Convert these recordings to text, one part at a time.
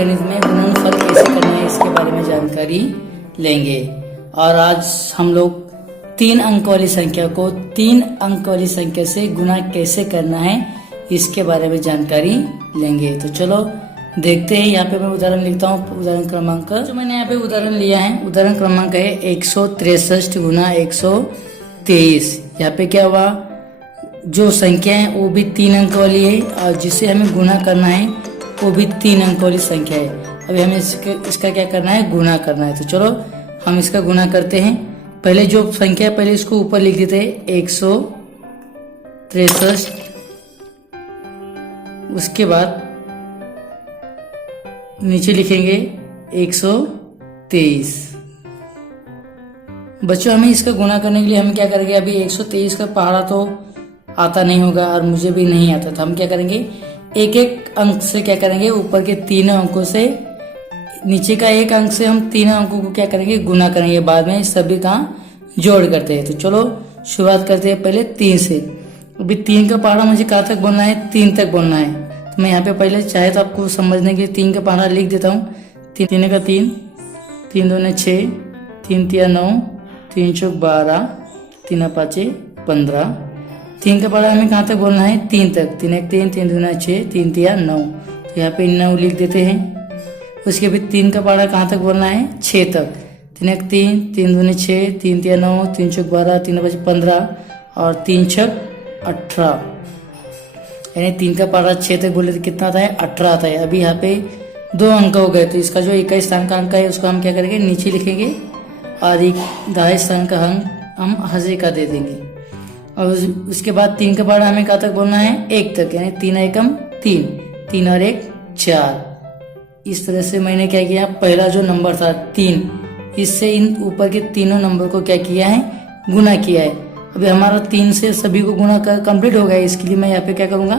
गणित में गुणनफल कैसे करना है इसके बारे में जानकारी लेंगे। और आज हम लोग 3 अंक वाली संख्या को 3 अंक वाली संख्या से गुना कैसे करना है इसके बारे में जानकारी लेंगे। तो चलो देखते हैं। यहाँ पे मैं उदाहरण लिखता हूँ। उदाहरण क्रमांक जो मैंने यहाँ पे उदाहरण लिया है, उदाहरण क्रमांक है 163 गुना 123। यहाँ पे क्या हुआ, जो संख्या है वो भी 3 अंक वाली है और जिसे हमें गुना करना है वो भी 3 अंक वाली संख्या है। अभी हमें इसका क्या करना है, गुना करना है। तो चलो हम इसका गुना करते हैं। पहले जो संख्या है पहले इसको ऊपर लिख देते हैं 163, उसके बाद नीचे लिखेंगे 123। बच्चों हमें इसका गुना करने के लिए हम क्या करेंगे, अभी 123 का पहाड़ा तो आता नहीं होगा और मुझे भी नहीं आता था। हम क्या करेंगे, एक एक अंक से क्या करेंगे, ऊपर के 3 अंकों से नीचे का एक अंक से हम 3 अंकों को क्या करेंगे, गुना करेंगे। बाद में सभी का जोड़ करते हैं। तो चलो शुरुआत करते हैं पहले 3 से। अभी 3 का पहाड़ा मुझे कहाँ तक बोलना है, 3 तक बोलना है। तो मैं यहाँ पे पहले चाहे तो आपको समझने के लिए 3 का पहाड़ा लिख देता हूँ। 3 का 3, 3 दूने 6, 3 तिया 9, 3 चौक 12, 3 5 15। 3 का पहाड़ा हमें कहाँ तक बोलना है, 3 तक। 3 1 3, 3 दूना 6, 3 तिया 9। तो यहाँ पे 9 लिख देते हैं। उसके बाद 3 का पहाड़ा कहाँ तक बोलना है, 6 तक। 3 1 3, 3 दूने 6, 3 तिया 9, 3 चौक 12, 3 5 15 और 3 छक 18। यानी 3 का पहाड़ा 6 तक बोले तो कितना आता है, 18 आता है। अभी यहाँ पे 2 अंक हो गए। तो इसका जो 21 स्थान का अंक है उसको हम क्या करेंगे, नीचे लिखेंगे और एक 10 स्थान का अंक हम हजे का दे देंगे। और उसके बाद 3 का पहाड़ा हमें कहाँ तक बोलना है, 1 तक। यानी 3 एकम 3, 3 और 1 4। इस तरह से मैंने क्या किया, पहला जो नंबर था 3, इससे इन ऊपर के तीनों नंबर को क्या किया है, गुना किया है। अभी हमारा 3 से सभी को गुना कर कंप्लीट हो गया। इसके लिए मैं यहाँ पे क्या करूंगा,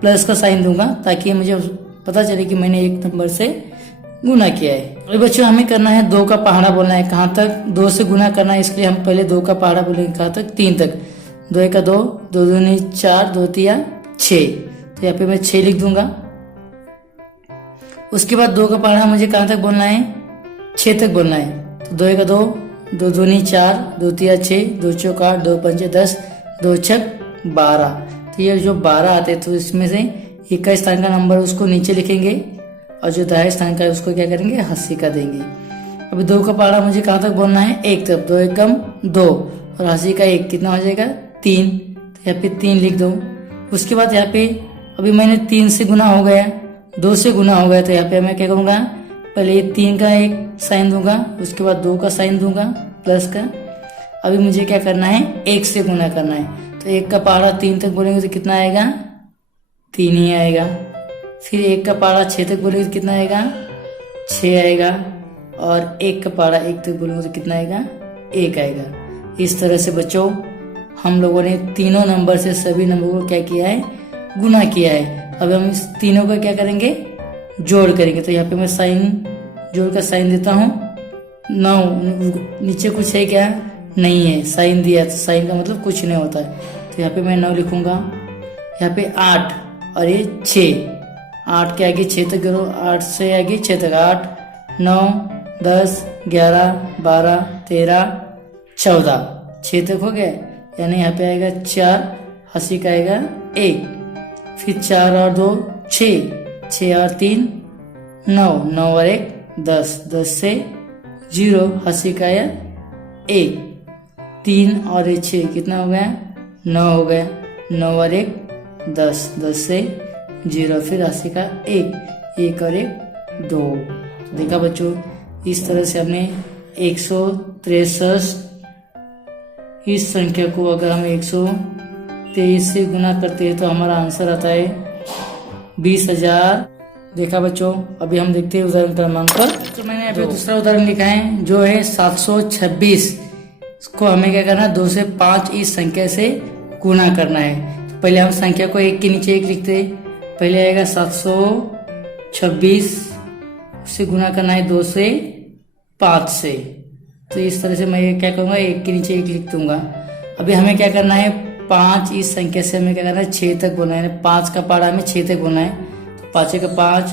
प्लस का साइन दूंगा ताकि मुझे पता चले कि मैंने एक नंबर से गुना किया है। अभी बच्चों हमें करना है 2 का पहाड़ा बोलना है। कहाँ तक, 2 से गुना करना है। इसलिए हम पहले 2 का पहाड़ा बोलेंगे कहाँ तक, 3 तक। 2 1 2, 2 दूनी 4, 2 तिया 6। तो यहाँ पे मैं 6 लिख दूंगा। उसके बाद 2 का पहाड़ा मुझे कहाँ तक बोलना है, 6 तक बोलना है। तो 2 1 2, 2 दूनी 4, 2 तिया 6, 2 चौक 8, 2 पंचे 10, 2 छक 12। तो ये जो 12 आते तो इसमें से 21 स्थान का नंबर उसको नीचे लिखेंगे और जो 10 स्थान का है उसको क्या करेंगे, हंसी का देंगे। अभी 2 का पहाड़ा मुझे कहाँ तक बोलना है, 1 तक। 2 एकम 2 और हंसी का 1 कितना हो जाएगा, 3। तो यहाँ पे 3 लिख दो। उसके बाद यहाँ पे अभी मैंने 3 से गुना हो गया, 2 से गुना हो गया। तो यहाँ पे मैं क्या करूँगा, पहले ये 3 का एक साइन दूंगा, उसके बाद 2 का साइन दूंगा प्लस का। अभी मुझे क्या करना है, 1 से गुना करना है। तो 1 का पहाड़ा 3 तक बोलेंगे तो कितना आएगा, 3 ही आएगा। फिर 1 का पहाड़ा 6 तक बोलेंगे तो कितना आएगा, 6 आएगा। और 1 का पहाड़ा 1 तक बोलेंगे तो कितना आएगा, 1 आएगा। इस तरह से बच्चों हम लोगों ने तीनों नंबर से सभी नंबर को क्या किया है, गुना किया है। अब हम इस तीनों का क्या करेंगे, जोड़ करेंगे। तो यहाँ पे मैं साइन, जोड़ का साइन देता हूँ। 9 नीचे कुछ है क्या, नहीं है। साइन दिया तो साइन का मतलब कुछ नहीं होता है। तो यहाँ पे मैं 9 लिखूंगा। यहाँ पे 8 और ये 6, 8 के आगे 6 तक करो, 8 से आगे 6 तक। 8 9 10 11 12 13 14, 6 तक हो गया। यानी यहाँ पे आएगा 4, हंसी का आएगा 1। फिर 4 और 2 6, 6 और 3 9, 9 और 1 10, 10 से 0, हंसी का आया 1। 3 और 6 कितना हो गया, 9 हो गया। 9 और 1 10, 10 से 0, फिर हंसी का 1, 1 और 1 2। देखा बच्चों, इस तरह से हमने 163 इस संख्या को अगर हम 123 से गुना करते हैं तो हमारा आंसर आता है 20,000। देखा बच्चों, अभी हम देखते हैं उदाहरण क्रमांक पर। तो मैंने अभी दूसरा उदाहरण लिखा है जो है 726। इसको हमें क्या करना है, 2 से 5 इस संख्या से गुना करना है। तो पहले हम संख्या को 1 के नीचे 1 लिखते हैं। पहले आएगा 726, उससे गुना करना है 2 से 5 से। तो इस तरह से मैं क्या करूँगा, 1 के नीचे 1 लिख दूंगा। अभी हमें क्या करना है, 5 इस संख्या से हमें क्या करना है, 6 तक बोलना है। 5 का पहाड़ा हमें 6 तक बोलना है। तो 5 का 5,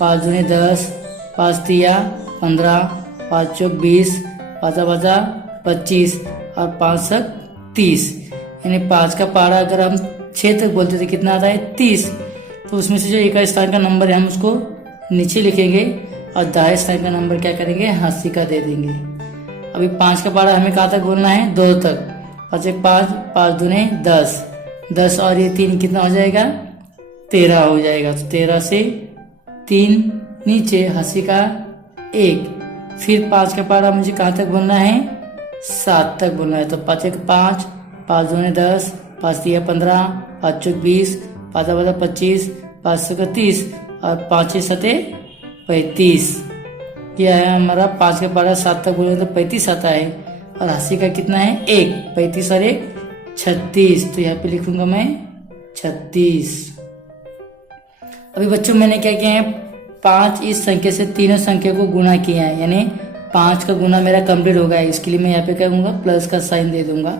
5 दूनी 10, 5 तिया 15, 5 चौक 20, 5 बजा 25 और 5 सक 30। यानी 5 का पारा अगर हम 6 तक बोलते तो कितना आता है 30। तो उसमें से जो एक स्थान का नंबर है हम उसको नीचे लिखेंगे और दाएं स्थान का नंबर क्या करेंगे, हंसी का दे देंगे। अभी 5 का पारा हमें कहाँ तक बोलना है, 2 तक। 5 एक 5, 5 दूने 10, 10 और ये 3 कितना हो जाएगा, 13 हो जाएगा। तो 13 से 3 नीचे, हंसी का 1। फिर 5 का पारा मुझे कहाँ तक बोलना है, 7 तक बोलना है। तो 5 एक 5, 5 दूने 10, 5 तिया 15, 5 चौक 20, 5 बजा 25, 5 सौ 30 और 5 सते 35। यह है हमारा 5 का पारा 7 तक बोले तो 35 आता है। और हंसी का कितना है 1, 35 और 1 36। तो यहाँ पे लिखूंगा मैं 36। अभी बच्चों मैंने क्या किया है, 5 इस संख्या से तीनों संख्या को गुणा किया है, यानी 5 का गुना मेरा कंप्लीट हो गया है। इसके लिए मैं यहाँ पे क्या करूंगा, प्लस का साइन दे दूंगा।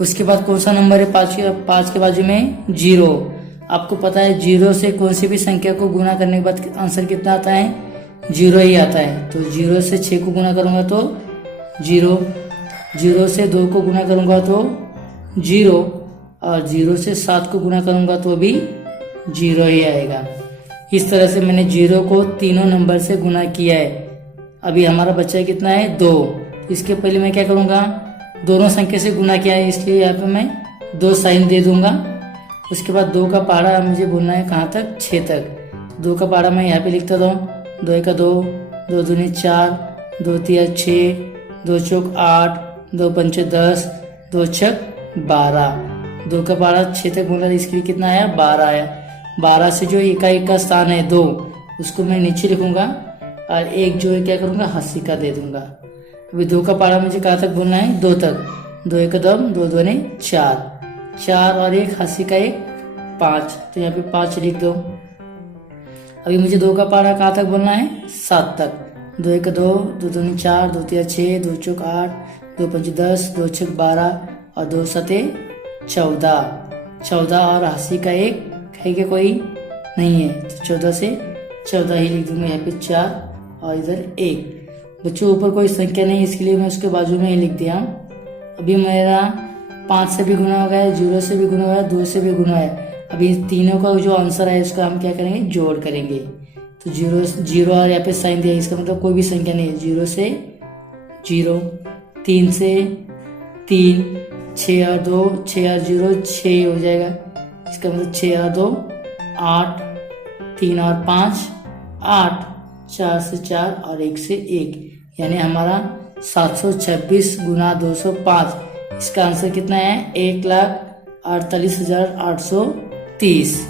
उसके बाद कौन सा नंबर है 5 के बाजू में 0। आपको पता है 0 से कौन सी भी संख्या को गुना करने के बाद आंसर कितना आता है, 0 ही आता है। तो 0 से 6 को गुना करूंगा तो 0, 0 से 2 को गुना करूंगा तो 0 और 0 से 7 को गुना करूंगा तो भी 0 ही आएगा। इस तरह से मैंने 0 को तीनों नंबर से गुना किया है। अभी हमारा बच्चा कितना है 2। इसके पहले मैं क्या करूंगा, दोनों संख्या से गुना किया है इसलिए यहाँ पे मैं 2 साइन दे दूंगा। उसके बाद 2 का पारा मुझे बोलना है कहाँ तक, 6 तक। 2 का पारा मैं यहाँ पे लिखता हूँ, 2 एक 2, 2 दूनी 4, 2 तिया 6, 2 चौक 8, 2 पंचे 10, 2 छक 12। 2 का पारा 6 तक बोला, इसके लिए कितना आया, 12 आया। 12 से जो एक का स्थान है 2, उसको मैं नीचे लिखूंगा और एक जो है क्या करूंगा, हंसी का दे दूंगा। अभी 2 का पारा मुझे कहाँ तक बोलना है, 2 तक। 2 एक 2, 2 दूनी 4, 4 और 1 हंसी का 1 5। तो यहाँ पे 5 लिख दो। अभी मुझे 2 का पारा कहाँ तक बोलना है, 7 तक। 2 एक 2, 2 दूनी 4, 2 तिया 6, 2 चौक 8, 2 पंचे 10, 2 छक 12 और 2 सते 14। 14 और हंसी का 1 है कि कोई नहीं है, तो 14 से 14 ही लिख दूंगा। यहाँ पे 4 और इधर 1। बच्चों ऊपर कोई संख्या नहीं, इसके लिए मैं उसके बाजू में ही लिख दिया। अभी मेरा 5 से भी गुना हो गया है, 0 से भी गुना हुआ है, 2 से भी गुना है। अभी तीनों का जो आंसर है इसको हम क्या करेंगे, जोड़ करेंगे। तो 0 और यहाँ पे साइन दिया, इसका मतलब कोई भी संख्या नहीं है। 0 से 0, 3 से 3, 6 और 2, 6 और 0 6 हो जाएगा। इसका मतलब 6 और 2 8, 3 और 5 8, 4 से 4 और 1 से 1, यानी हमारा 726 गुना 205। इसका आंसर कितना है, 1,48,830।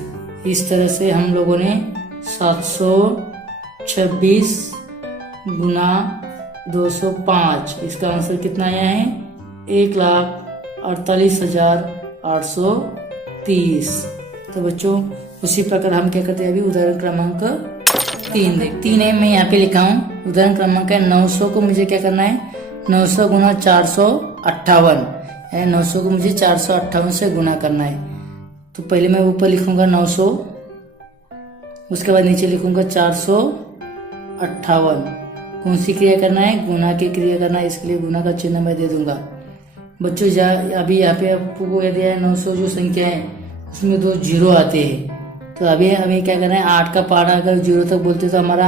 इस तरह से हम लोगों ने 726 गुना 205, इसका आंसर कितना आया है, 1,48,830। तो बच्चों उसी प्रकार हम क्या करते हैं, अभी उदाहरण क्रमांक 3 है, मैं यहाँ पे लिखा हूँ। उदाहरण क्रमांक है 900 को मुझे क्या करना है, 900 गुना 458, यानी 900 को मुझे 458 से गुना करना है। तो पहले मैं ऊपर लिखूंगा 900, उसके बाद नीचे लिखूंगा 458। कौन सी क्रिया करना है, गुना की क्रिया करना है, इसके लिए गुना का चिन्ह मैं दे दूंगा। बच्चों अभी यहाँ पे आपको यह दिया है 900 जो संख्या है उसमें 2 0 आते हैं। तो अभी क्या करना है, 8 का पारा अगर 0 तक बोलते तो हमारा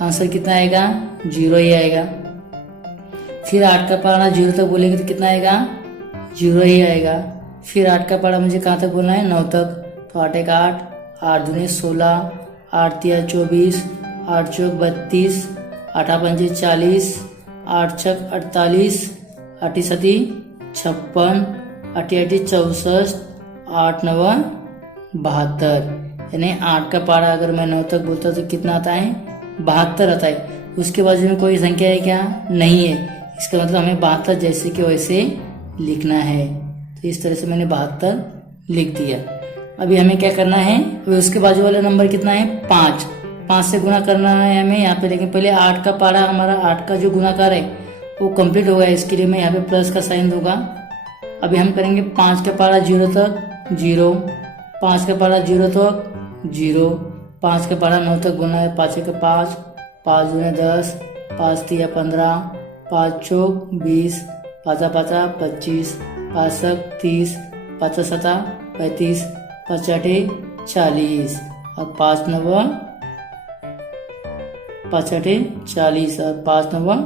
आंसर कितना आएगा, 0 ही आएगा। फिर 8 का पारा 0 तक बोलेंगे तो कितना आएगा, 0 ही आएगा। फिर 8 का पारा मुझे कहाँ तक बोलना है, 9 तक। तो 8 एक 8, 8 दूनी 16, 8 तिया 24, 8 चौक 32, 8 पंजे 40, 8 छक 48, 8 सती 56, 8 64, 8 9 72। यानी 8 का पारा अगर मैं 9 तक बोलता तो कितना आता है, 72 आता है। उसके बाजू में कोई संख्या है क्या, नहीं है। इसका मतलब हमें 72 जैसे कि वैसे लिखना है। तो इस तरह से मैंने 72 लिख दिया। अभी हमें क्या करना है, अभी उसके बाजू वाला नंबर कितना है, 5। 5 से गुना करना है हमें यहाँ पे, लेकिन पहले 8 का पारा हमारा 8 का जो गुणाकार है वो कंप्लीट हो गया। इसके लिए मैं यहाँ पे प्लस का साइन दूंगा। अभी हम करेंगे 5 का पारा 0 तक 0, 5 का पारा 0 तक 0, 5 का पहाड़ा 9 तक बोलना है। 5 का 5, 5 दूने 10, 5 तिया 15, 5 चौक 20, 5 पाँचा 25, 5 सक 30, 5 सता 35, 5 आठे 40 और 5 नवा 5 आठे 40 और 5 नवा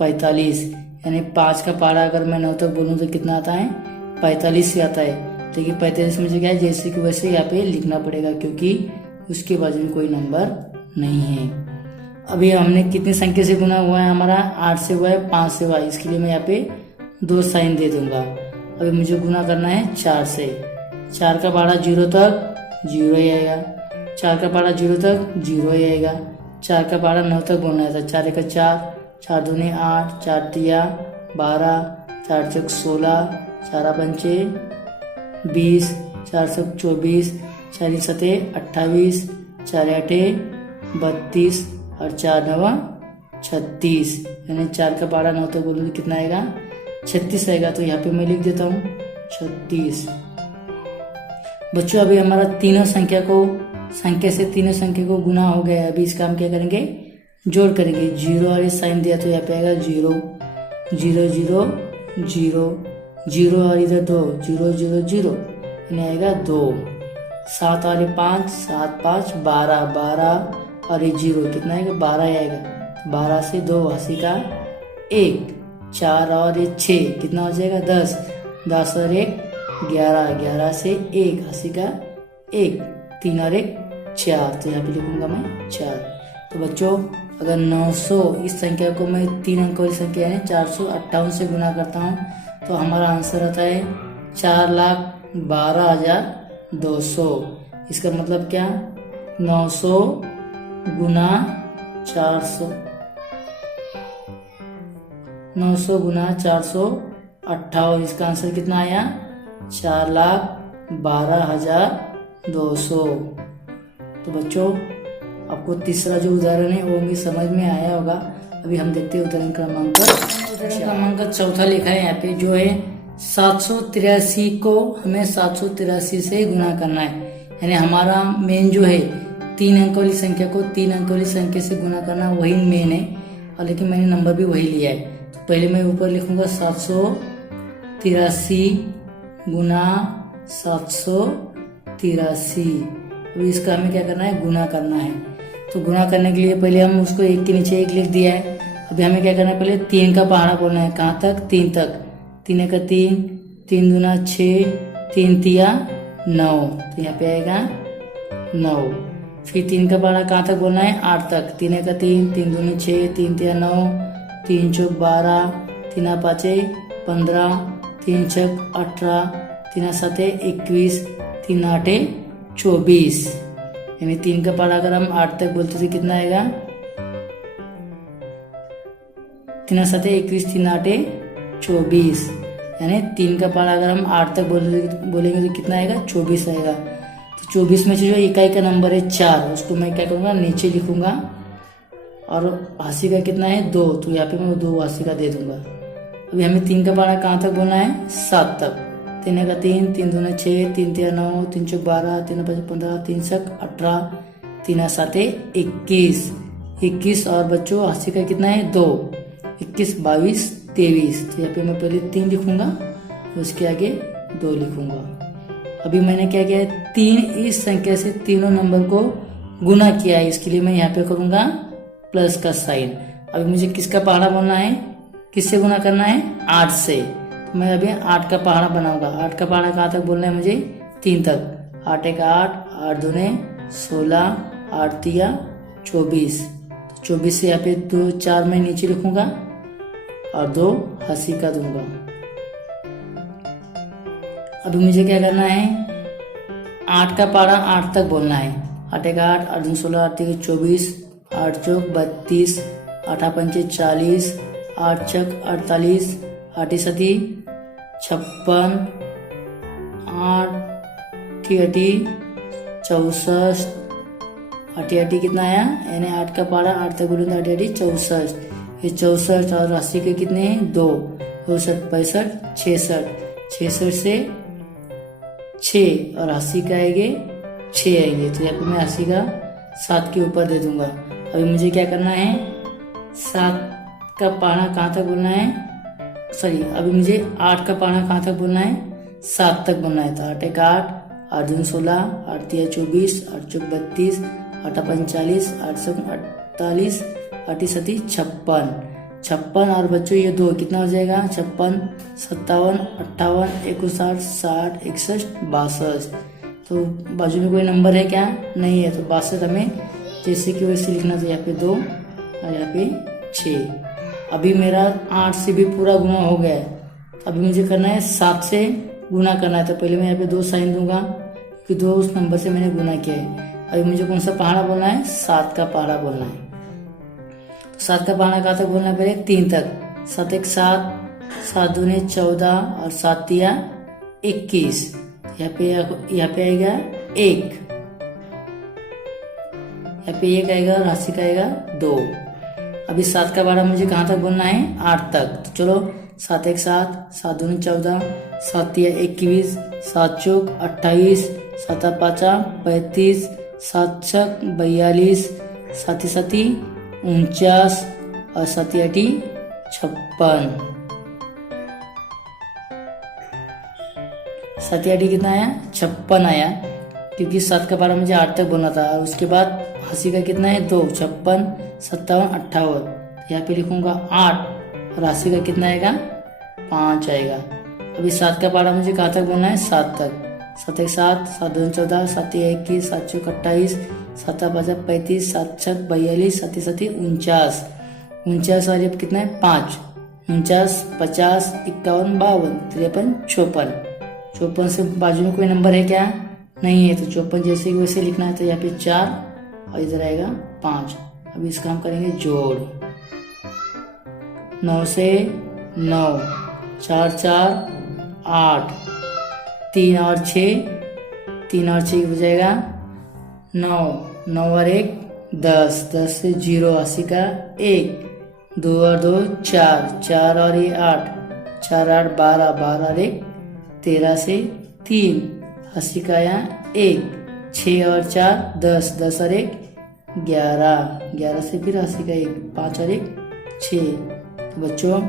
45। यानी 5 का पहाड़ा अगर मैं 9 तक बोलूँ तो कितना आता है? 45 से आता है। लेकिन 45 मुझे क्या है, जैसे कि वैसे यहाँ पे लिखना पड़ेगा क्योंकि उसके बाजू में कोई नंबर नहीं है। अभी हमने कितनी संख्या से गुना हुआ है? हमारा 8 से हुआ है, 5 से हुआ है, इसके लिए मैं यहाँ पे 2 साइन दे दूंगा। अभी मुझे गुना करना है 4 से। 4 का पहाड़ा 0 तक 0 ही आएगा, 4 का पहाड़ा 0 तक 0 ही आएगा। 4 का पहाड़ा 9 तक बोलना है। 4 का 4, 4 दूनी 8, 4 तिया 12, 4 चौक 16, 4 पंचे 20, 4 सक 24, 4 सते 28, 4 आठे 32 और 4 नवा 36। यानी 4 का पहाड़ा 9 तक बोलूँ कितना आएगा? 36 आएगा। तो यहाँ पे मैं लिख देता हूँ 36। बच्चों अभी हमारा तीनों संख्या से तीनों संख्या को गुना हो गया है। अभी इसका हम क्या करेंगे? जोड़ करेंगे। 0 और ये साइन दिया तो यहाँ पे आएगा 0 0 0 0 0 और इधर 2 0 0 0 यानी आएगा 2। 7 और 5 7 5 12 12 और ये 0 कितना आएगा? 12 आएगा। 12 से 2 80 का 1। 4 और 6 कितना हो जाएगा? 10 10 और 1 11 11 से 1 80 का 1। 3 और 1 4 तो यहाँ पे लिखूंगा मैं 4। तो बच्चों अगर 900 इस संख्या को मैं 3 अंक वाली संख्या यानी 458 से गुना करता हूँ तो हमारा आंसर आता है 4,12,200। इसका मतलब क्या? 900 गुना 400 900 गुना 458। इसका आंसर कितना आया? 4,12,200। तो बच्चों आपको तीसरा जो उदाहरण है वो भी समझ में आया होगा। अभी हम देखते हैं उदाहरण क्रमांक चौथा लिखा है यहाँ पे, जो है 783 को हमें 783 से गुना करना है। यानी हमारा मेन जो है 3 अंक वाली संख्या को 3 अंक वाली संख्या से गुना करना वही मेन है, और लेकिन मैंने नंबर भी वही लिया है। तो पहले मैं ऊपर लिखूंगा 783 गुना 783। अभी इसका हमें क्या करना है? गुना करना है। तो गुना करने के लिए पहले हम उसको एक के नीचे एक लिख दिया है। अभी हमें क्या करना है? पहले 3 का पहाड़ा बोलना है। कहाँ तक? 3 तक। 3 का 3, 3 दूना 6, 3 तिया 9 तो यहाँ पे आएगा 9। फिर 3 का पहाड़ा कहाँ तक बोलना है? 8 तक। 3 का 3, 3 दूनी 6, 3 तिया 9, 3 चौक 12, 3 पाँचे 15, 3 छक 18, 3 सते 21, 3 आठे 24। यानी 3 का पहाड़ा अगर हम 8 तक बोलते थे कितना आएगा? 3 सते 21, 3 आठे 24। यानी 3 का पहाड़ा अगर हम 8 तक बोलेंगे तो कितना आएगा? 24 आएगा। तो 24 में से जो इकाई का नंबर है 4, उसको मैं क्या करूँगा? नीचे लिखूंगा। और हाशी का कितना है? 2, तो यहाँ पे मैं 2 हाशी का दे दूंगा। अभी हमें 3 का पहाड़ा कहाँ तक बोलना है? 7 तक। 3 का 3, 3 दूना 6, 3 तिया 9, 3 चौक 12, 3 पाँच 15, 3 छक 18, 3 साते 21। 21 और बच्चों हाशी का कितना है? 2। 21 22 23। तो यहाँ पे मैं पहले 3 लिखूंगा, उसके आगे 2 लिखूंगा। अभी मैंने क्या किया है? 3 इस संख्या से तीनों नंबर को गुना किया है, इसके लिए मैं यहाँ पे करूंगा प्लस का साइन। अभी मुझे किसका पहाड़ा बोलना है? किससे गुना करना है? 8 से। तो मैं अभी 8 का पहाड़ा बनाऊंगा। 8 का पहाड़ा कहाँ तक बोलना है मुझे? 3 तक। 8 का 8, 8 दूने 16, 8 तिया 24। तो 24 से यहाँ पे 2 4 मैं नीचे लिखूंगा और 2 हाशी का दूंगा। अभी मुझे क्या करना है? 8 का पहाड़ा 8 तक बोलना है। 8 का 8, 8 दूने 16, 8 तिया 24, 8 चौक 32, 8 पंचे 40, 8 छक 48, 8 सती 56, 8 अठी 64। 8 कितना आया? यानी 8 का पहाड़ा 8 तक बोले तो 8 64। ये 64 और 80 के कितने हैं? 2 64 65 66। 66 से 6 और 80 का आएंगे 6 आएंगे। तो यहाँ पे मैं 80 का 7 के ऊपर दे दूंगा। अभी मुझे क्या करना है, 7 का पाना कहाँ तक बोलना है, सॉरी अभी मुझे 8 का पाना कहाँ तक बोलना है, 7 तक बोलना है। तो 8 एक 8, 8 दूनी 16, 8 तिया 24, 8 चौक 32, 8 अपन 40, 8 7 48, 8 सती 56, 56 और बच्चों ये 2 कितना हो जाएगा, 56, 57, 58, 59, 60, 61, 62। तो बाजू में कोई नंबर है क्या, नहीं है, तो 62 हमें जैसे कि वैसे लिखना। तो यहाँ पे 2 और यहाँ पे 6। अभी मेरा 8 से भी पूरा गुना हो गया है, तो अभी मुझे करना है 7 से गुना करना है। तो पहले मैं यहाँ पे 2 साइन दूंगा क्योंकि 2 उस नंबर से मैंने गुना किया है। अभी मुझे कौन सा पहाड़ा बोलना है, 7 का पहाड़ा बोलना है। तो 7 का पहाड़ा कहाँ तक बोलना है, पहले 3 तक। 7 एक 7, 7 दूने 14 और 7 तिया 21। यहाँ पे आएगा 1, यहाँ पे 1 आएगा और राशि का आएगा 2। अभी 7 का पहाड़ा मुझे कहाँ तक बोलना है, 8 तक। तो चलो 7 एक 7, 7 दूने 14, 7 तिया 21, 7 चौक 28, 7 पाँचा 35, 7 छक 42, 7 सती 49 और 7 8 56। 7 8 कितना आया, 56 आया, क्योंकि 7 का पहाड़ा मुझे 8 तक बोलना था। उसके बाद हंसी का कितना है, 2, 56, 57, 58। यहाँ पे लिखूंगा 8 और राशि का कितना आएगा, 5 आएगा। अभी 7 का पहाड़ा मुझे कहाँ तक बोलना है, 7 तक। 7 एक 7, 7 दूनी 14, 7 तिया 21, 7 चौक 28, 7 पाँचा 35, 7 छक 42, 7 सती 49, 49 और ये कितना है 5, 49, 50, 51, 52, 53, 54। 54 से बाजू में कोई नंबर है क्या, नहीं है, तो 54 जैसे कि वैसे लिखना है। तो यहाँ पे 4 और इधर आएगा 5। अभी इसका हम करेंगे जोड़। 9 से 9, 4 4 8, 3 और 6, 3 और 6 हो जाएगा 9, 9 और 1 10, 10 से 0 80 का 1, 2 और 2 4, 4 और ये 8, 4 8 12, 12 और 1 13 से 3 80 का यहाँ 1, 6 और 4 10, 10 और 1 11, 11 से फिर 80 का 1, 5 और 1 6। तो बच्चों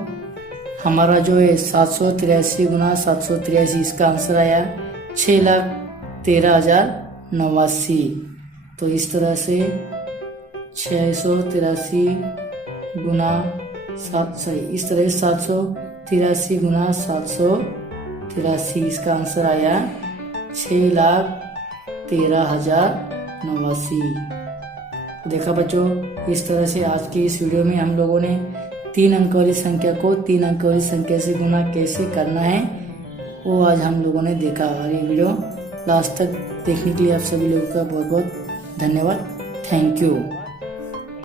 हमारा जो है 783 गुना 783, इसका आंसर आया 6,13,089। तो इस तरह से 683 गुना 783 गुना 783, इसका आंसर आया 6,13,089। देखा बच्चों, इस तरह से आज की इस वीडियो में हम लोगों ने 3 अंक वाली संख्या को 3 अंक वाली संख्या से गुना कैसे करना है वो आज हम लोगों ने देखा। और ये वीडियो लास्ट तक देखने के लिए आप सभी लोगों का बहुत बहुत धन्यवाद। Thank you.